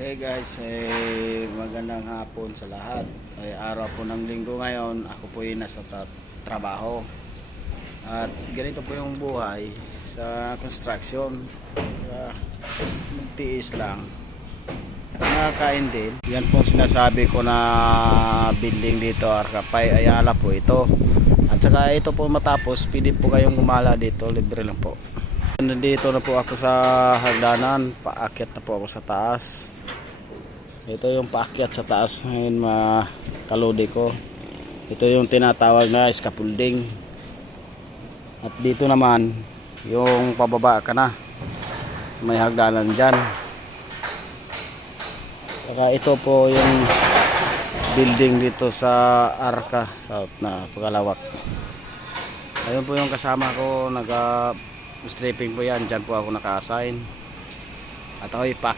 Hey guys, magandang hapon sa lahat. Araw po ng linggo ngayon, ako po ay nasa trabaho. At ganito po yung buhay sa construction. Magtiis lang. Nakakain din. Yan po sinasabi ko na building dito, Arkapay Ayala po ito. At saka ito po matapos, pwede po kayong gumala dito, libre lang po. Nandito na po ako sa hagdanan, paakyat na po ako sa taas. Ito yung paakyat sa taas ngayon kalodi ko. Ito yung tinatawag na scaffolding. At dito naman yung pababa ka na sa may hagdanan dyan. Saka ito po yung building dito sa Arca South na Pagalawak. Ayun po yung kasama ko, stripping po yan. Dyan po ako naka-assign. At ako'y pack.